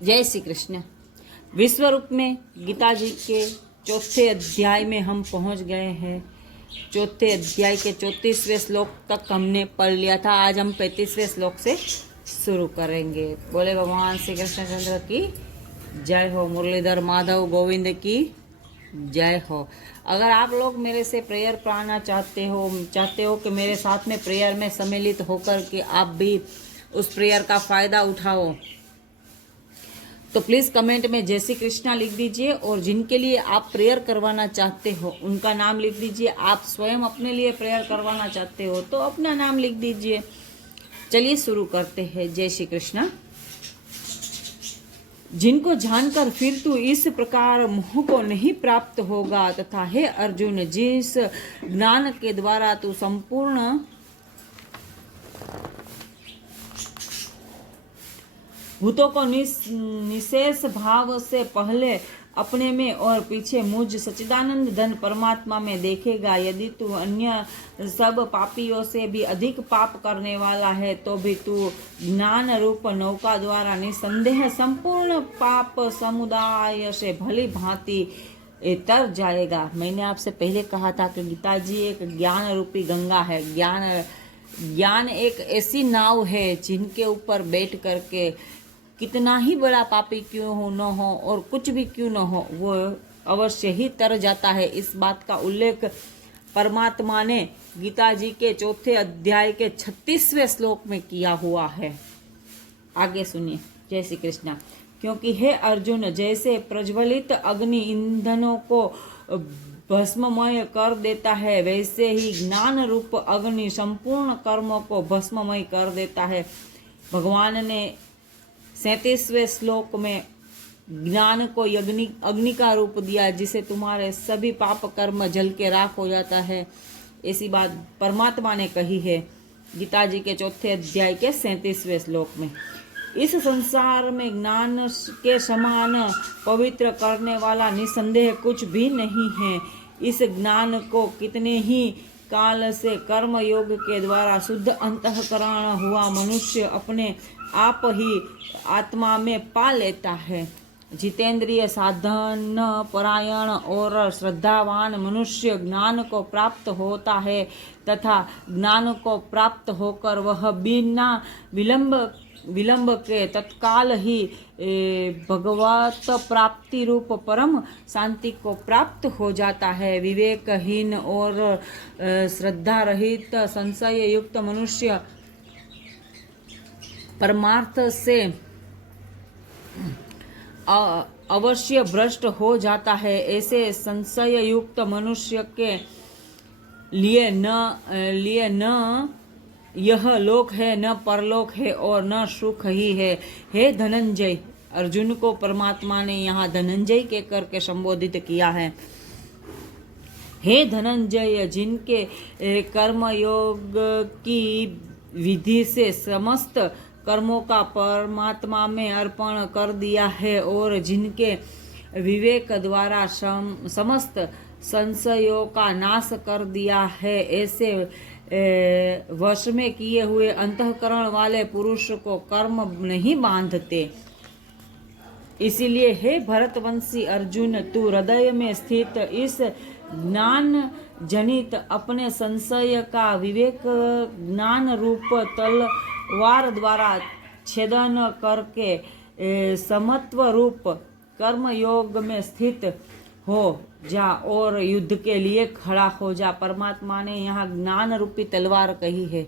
जय श्री कृष्ण। विश्व रूप में गीता जी के चौथे अध्याय में हम पहुंच गए हैं। चौथे अध्याय के 34वें श्लोक तक हमने पढ़ लिया था। आज हम 35वें श्लोक से शुरू करेंगे। बोले भगवान श्री कृष्णचंद्र की जय हो। मुरलीधर माधव गोविंद की जय हो। अगर आप लोग मेरे से प्रेयर पाना चाहते हो कि मेरे साथ में प्रेयर में सम्मिलित होकर के आप भी उस प्रेयर का फ़ायदा उठाओ, तो प्लीज़ कमेंट में जय श्री कृष्णा लिख दीजिए। और जिनके लिए आप प्रेयर करवाना चाहते हो उनका नाम लिख दीजिए। आप स्वयं अपने लिए प्रेयर करवाना चाहते हो तो अपना नाम लिख दीजिए। चलिए शुरू करते हैं। जय श्री कृष्णा। जिनको जानकर फिर तू इस प्रकार मोह को नहीं प्राप्त होगा, तथा हे अर्जुन, जिस ज्ञान के द्वारा तू संपूर्ण भूतों को निशेष भाव से पहले अपने में और पीछे मुझ सच्चिदानंद धन परमात्मा में देखेगा, यदि तू अन्य सब पापियों से भी अधिक पाप करने वाला है तो भी तू ज्ञान रूप नौका द्वारा निसंदेह संपूर्ण पाप समुदाय से भली भांति तर जाएगा। मैंने आपसे पहले कहा था कि गीता जी एक ज्ञान रूपी गंगा है। ज्ञान एक ऐसी नाव है जिनके ऊपर बैठ करके कितना ही बड़ा पापी क्यों हो न हो और कुछ भी क्यों न हो, वो अवश्य ही तर जाता है। इस बात का उल्लेख परमात्मा ने गीता जी के चौथे अध्याय के 36वें श्लोक में किया हुआ है। आगे सुनिए। जय श्री कृष्णा। क्योंकि हे अर्जुन, जैसे प्रज्वलित अग्नि ईंधनों को भस्ममय कर देता है, वैसे ही ज्ञान रूप अग्नि संपूर्ण कर्मों को भस्ममय कर देता है। भगवान ने 37वें श्लोक में ज्ञान को अग्नि का रूप दिया, जिसे तुम्हारे सभी पाप कर्म जल के राख हो जाता है। ऐसी बात परमात्मा ने कही है गीता जी के चौथे अध्याय के 37वें श्लोक में। इस संसार में ज्ञान के समान पवित्र करने वाला निसंदेह कुछ भी नहीं है। इस ज्ञान को कितने ही काल से कर्म योग के द्वारा शुद्ध अंतःकरण हुआ मनुष्य अपने आप ही आत्मा में पा लेता है। जितेंद्रिय साधन परायण और श्रद्धावान मनुष्य ज्ञान को प्राप्त होता है तथा ज्ञान को प्राप्त होकर वह बिना विलंब के तत्काल ही भगवत प्राप्ति रूप परम शांति को प्राप्त हो जाता है। विवेकहीन और श्रद्धा रहित संशय युक्त मनुष्य परमार्थ से अवश्य भ्रष्ट हो जाता है। ऐसे संशय युक्त मनुष्य के लिए न यह लोक है, न परलोक है और न सुख ही है। हे धनंजय, अर्जुन को परमात्मा ने यहाँ धनंजय के करके संबोधित किया है। हे धनंजय, जिनके कर्म योग की विधि से समस्त कर्मों का परमात्मा में अर्पण कर दिया है और जिनके विवेक द्वारा समस्त संशयों का नाश कर दिया है, ऐसे वश में किए हुए अंतःकरण वाले पुरुष को कर्म नहीं बांधते। इसीलिए हे भरतवंशी अर्जुन, तू हृदय में स्थित इस ज्ञान जनित अपने संशय का विवेक ज्ञान रूप तलवार द्वारा छेदन करके समत्व रूप कर्म योग में स्थित हो जा और युद्ध के लिए खड़ा हो जा। परमात्मा ने यहाँ ज्ञान रूपी तलवार कही है।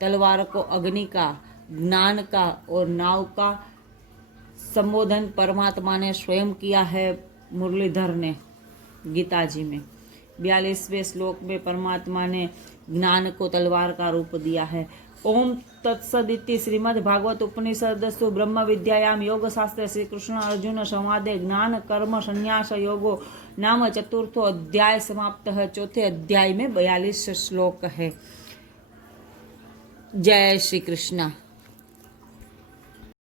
तलवार को अग्नि का, ज्ञान का और नाव का संबोधन परमात्मा ने स्वयं किया है मुरलीधर ने गीता जी में। 42वें श्लोक में परमात्मा ने ज्ञान को तलवार का रूप दिया है। ओम तत्सदिति श्रीमद् भागवत उपनिषदसु ब्रह्म विद्यायाम योग शास्त्र श्री कृष्ण अर्जुन संवादे ज्ञान कर्म संन्यास योगो नाम चतुर्थो अध्याय समाप्त है। चौथे अध्याय में 42 श्लोक है। जय श्री कृष्ण।